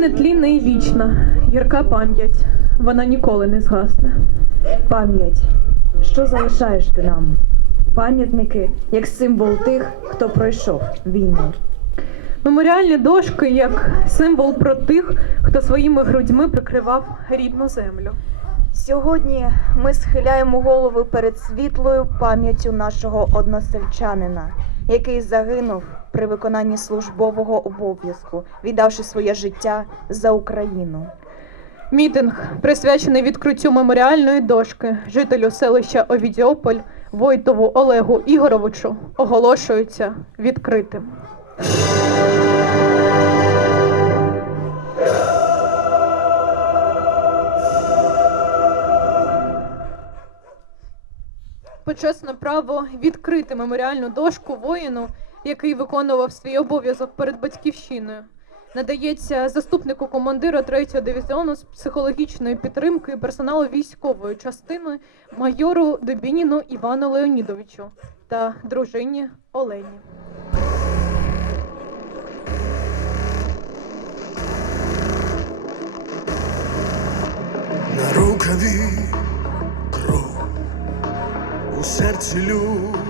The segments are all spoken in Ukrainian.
Нетлінна і вічна. Гірка пам'ять, вона ніколи не згасне. Пам'ять. Що залишаєш ти нам? Пам'ятники як символ тих, хто пройшов війну. Меморіальні дошки як символ про тих, хто своїми грудьми прикривав рідну землю. Сьогодні ми схиляємо голови перед світлою пам'яттю нашого односельчанина, який загинув при виконанні службового обов'язку, віддавши своє життя за Україну. Мітинг, присвячений відкриттю меморіальної дошки жителю селища Овідіополь Войтову Олегу Ігоровичу, оголошується відкритим. Почесне право відкрити меморіальну дошку воїну, який виконував свій обов'язок перед батьківщиною. Надається заступнику командира 3-го дивізіону з психологічної підтримки персоналу військової частини майору Дубініну Івану Леонідовичу та дружині Олені. На рукаві кров, у серці любов,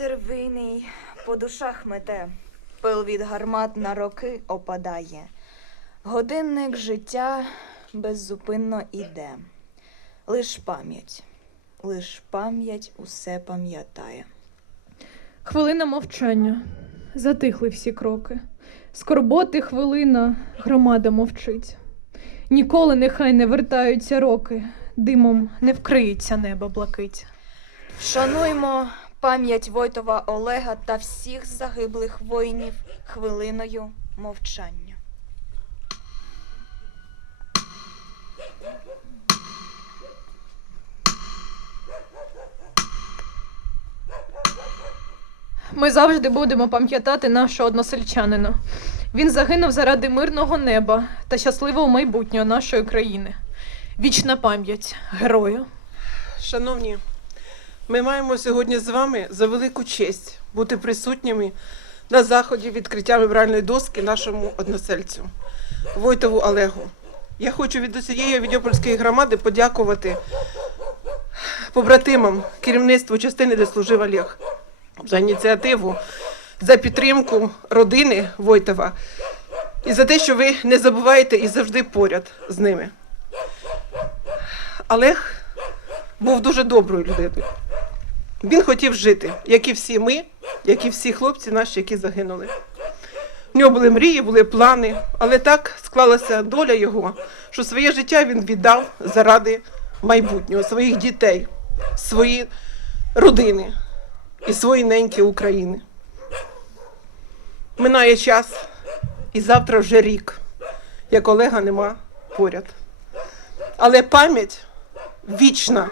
Вітер вийний по душах мете, пил від гармат на роки опадає. Годинник життя беззупинно іде. Лиш пам'ять, лиш пам'ять усе пам'ятає. Хвилина мовчання. Затихли всі кроки. Скорботи хвилина, громада мовчить. Ніколи нехай не вертаються роки, димом не вкриється небо блакить. Шануймо пам'ять Войтова Олега та всіх загиблих воїнів хвилиною мовчання. Ми завжди будемо пам'ятати нашого односельчанина. Він загинув заради мирного неба та щасливого майбутнього нашої країни. Вічна пам'ять герою. Шановні, ми маємо сьогодні з вами за велику честь бути присутніми на заході відкриття меморіальної доски нашому односельцю Войтову Олегу. Я хочу від усієї Відьопольської громади подякувати побратимам, керівництву частини, де служив Олег, за ініціативу, за підтримку родини Войтова і за те, що ви не забуваєте і завжди поряд з ними. Олег був дуже доброю людиною. Він хотів жити, як і всі ми, як і всі хлопці наші, які загинули. В нього були мрії, були плани, але так склалася доля його, що своє життя він віддав заради майбутнього, своїх дітей, свої родини і свої неньки України. Минає час, і завтра вже рік, як Олега нема поряд. Але пам'ять вічна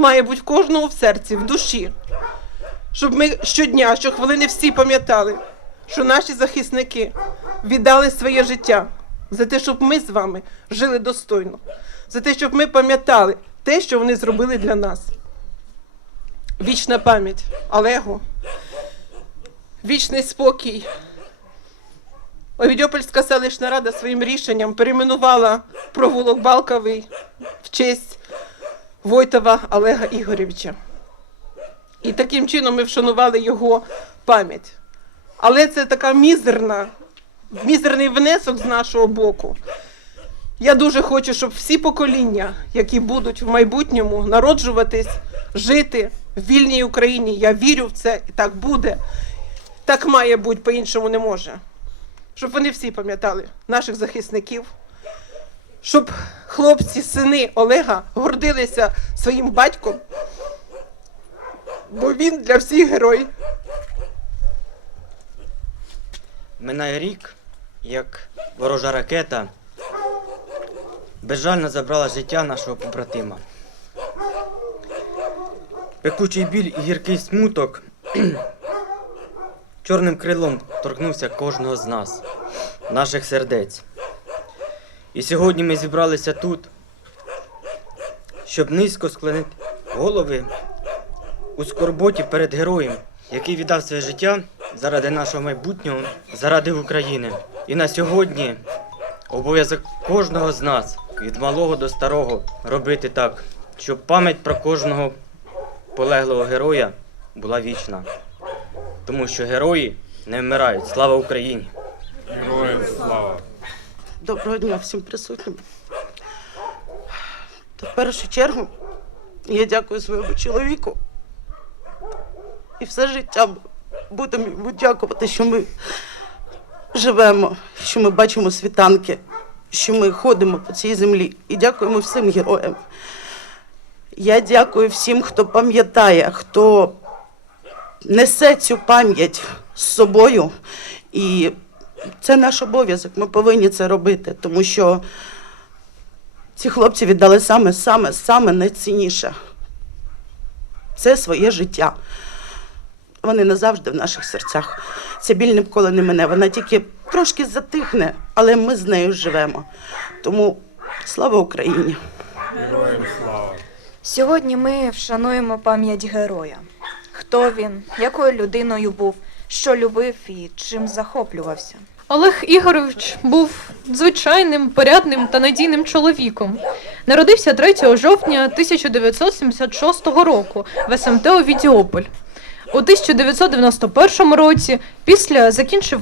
має бути в кожного в серці, в душі. Щоб ми щодня, щохвилини всі пам'ятали, що наші захисники віддали своє життя за те, щоб ми з вами жили достойно, за те, щоб ми пам'ятали те, що вони зробили для нас. Вічна пам'ять Олегу, вічний спокій. Овідьопольська селищна рада своїм рішенням перейменувала провулок Балковий в честь Войтова Олега Ігоревича. І таким чином ми вшанували його пам'ять. Але це така мізерна, мізерний внесок з нашого боку. Я дуже хочу, щоб всі покоління, які будуть в майбутньому народжуватись, жити в вільній Україні. Я вірю в це і так буде. Так має бути, по-іншому не може. Щоб вони всі пам'ятали наших захисників, щоб хлопці, сини Олега гордилися своїм батьком, бо він для всіх герой. Минає рік, як ворожа ракета безжально забрала життя нашого побратима. Пекучий біль і гіркий смуток чорним крилом торкнувся кожного з нас, наших сердець. І сьогодні ми зібралися тут, щоб низько склонити голови у скорботі перед героєм, який віддав своє життя заради нашого майбутнього, заради України. І на сьогодні обов'язок кожного з нас, від малого до старого, робити так, щоб пам'ять про кожного полеглого героя була вічна. Тому що герої не вмирають. Слава Україні! Доброго дня всім присутнім. Та в першу чергу я дякую своєму чоловіку. І все життя будемо йому дякувати, що ми живемо, що ми бачимо світанки, що ми ходимо по цій землі. І дякуємо всім героям. Я дякую всім, хто пам'ятає, хто несе цю пам'ять з собою. І це наш обов'язок. Ми повинні це робити, тому що ці хлопці віддали саме, саме, саме найцінніше. Це своє життя. Вони назавжди в наших серцях. Ця біль ніколи не мине. Вона тільки трошки затихне, але ми з нею живемо. Тому слава Україні! Героям слава! Сьогодні ми вшануємо пам'ять героя. Хто він, якою людиною був, що любив і чим захоплювався. Олег Ігорович був звичайним, порядним та надійним чоловіком. Народився 3 жовтня 1976 року в СМТ Овідіополь. У 1991 році після закінчив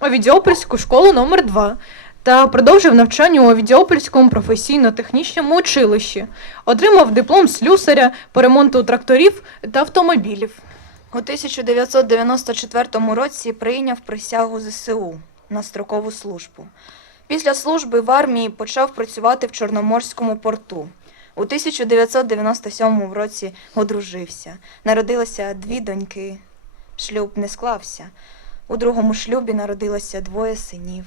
Овідіопольську школу номер 2 та продовжив навчання у Овідіопольському професійно-технічному училищі. Отримав диплом слюсаря по ремонту тракторів та автомобілів. У 1994 році прийняв присягу ЗСУ на строкову службу. Після служби в армії почав працювати в Чорноморському порту. У 1997 році одружився. Народилося дві доньки. Шлюб не склався. У другому шлюбі народилося двоє синів.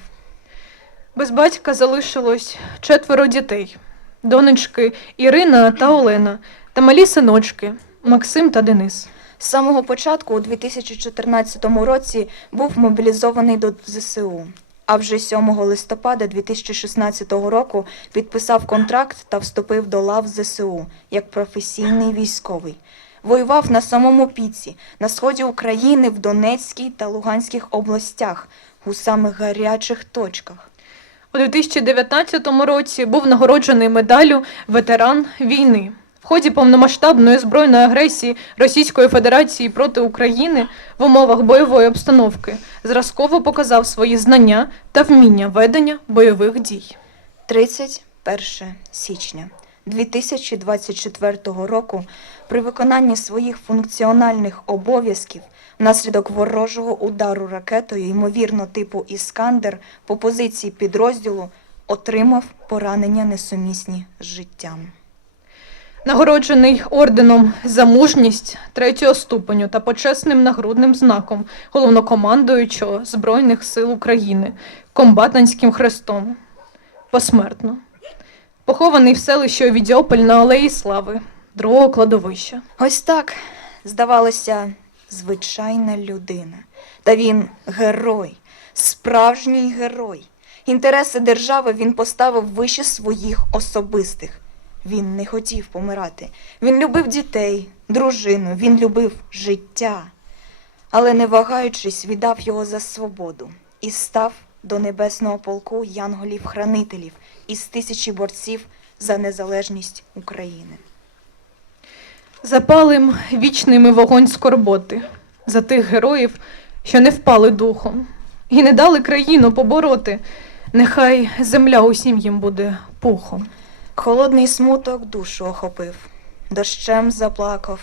Без батька залишилось четверо дітей: донечки Ірина та Олена, та малі синочки Максим та Денис. З самого початку, у 2014 році, був мобілізований до ЗСУ. А вже 7 листопада 2016 року підписав контракт та вступив до лав ЗСУ як професійний військовий. Воював на самому піці, на сході України, в Донецькій та Луганських областях, у самих гарячих точках. У 2019 році був нагороджений медаллю ветеран війни. Ході повномасштабної збройної агресії Російської Федерації проти України в умовах бойової обстановки зразково показав свої знання та вміння ведення бойових дій. 31 січня 2024 року при виконанні своїх функціональних обов'язків внаслідок ворожого удару ракетою, ймовірно типу Іскандер, по позиції підрозділу отримав поранення несумісні з життям. Нагороджений орденом за мужність третього ступеню та почесним нагрудним знаком головнокомандуючого Збройних сил України, комбатанським хрестом. Посмертно. Похований в селищі Овідіополь на Алеї Слави, другого кладовища. Ось так, здавалося, звичайна людина. Та він герой, справжній герой. Інтереси держави він поставив вище своїх особистих. Він не хотів помирати. Він любив дітей, дружину, він любив життя. Але, не вагаючись, віддав його за свободу і став до небесного полку янголів-хранителів із тисячі борців за незалежність України. Запалим вічними вогонь скорботи за тих героїв, що не впали духом і не дали країну побороти. Нехай земля усім їм буде пухом. Холодний смуток душу охопив, дощем заплакав,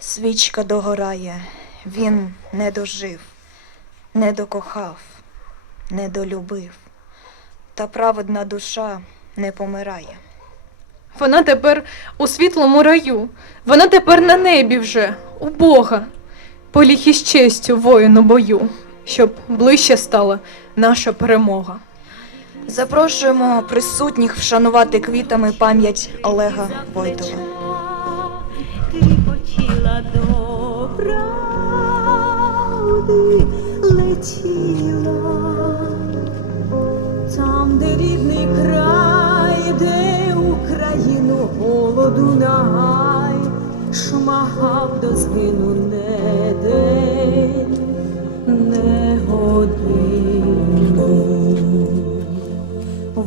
свічка догорає, він не дожив, не докохав, не долюбив, та праведна душа не помирає. Вона тепер у світлому раю, вона тепер на небі вже, у Бога. Поліг із честю воїну бою, щоб ближче стала наша перемога. Запрошуємо присутніх вшанувати квітами пам'ять Олега Войтова. Кріпотіла до правди летіла, там, де рідний край, де Україну голоду нагай, шмагав до згину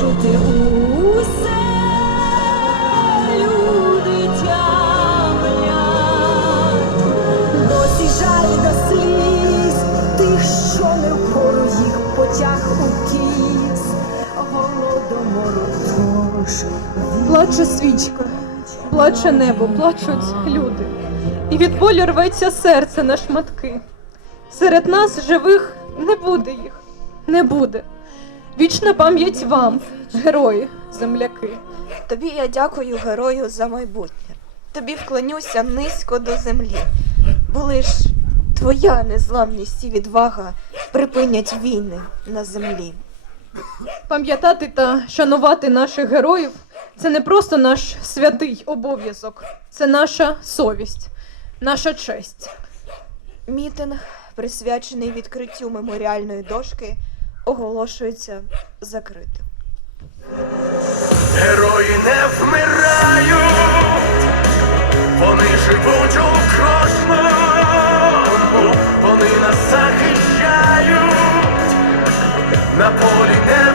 чути усе люди тямлять, досі жаль до сліз тих, що не впору їх потяг у кіс, голодомору тож Плаче свічка, плаче небо, плачуть люди. І від болю рветься серце на шматки. Серед нас живих не буде їх, не буде. Вічна пам'ять вам, герої, земляки. Тобі я дякую, герою, за майбутнє. Тобі вклонюся низько до землі. Бо лиш твоя незламність і відвага припинять війни на землі. Пам'ятати та шанувати наших героїв це не просто наш святий обов'язок, це наша совість, наша честь. Мітинг, присвячений відкриттю меморіальної дошки, оголошується закритим. Герої не вмирають, вони живуть у кожному, вони нас захищають, на полі не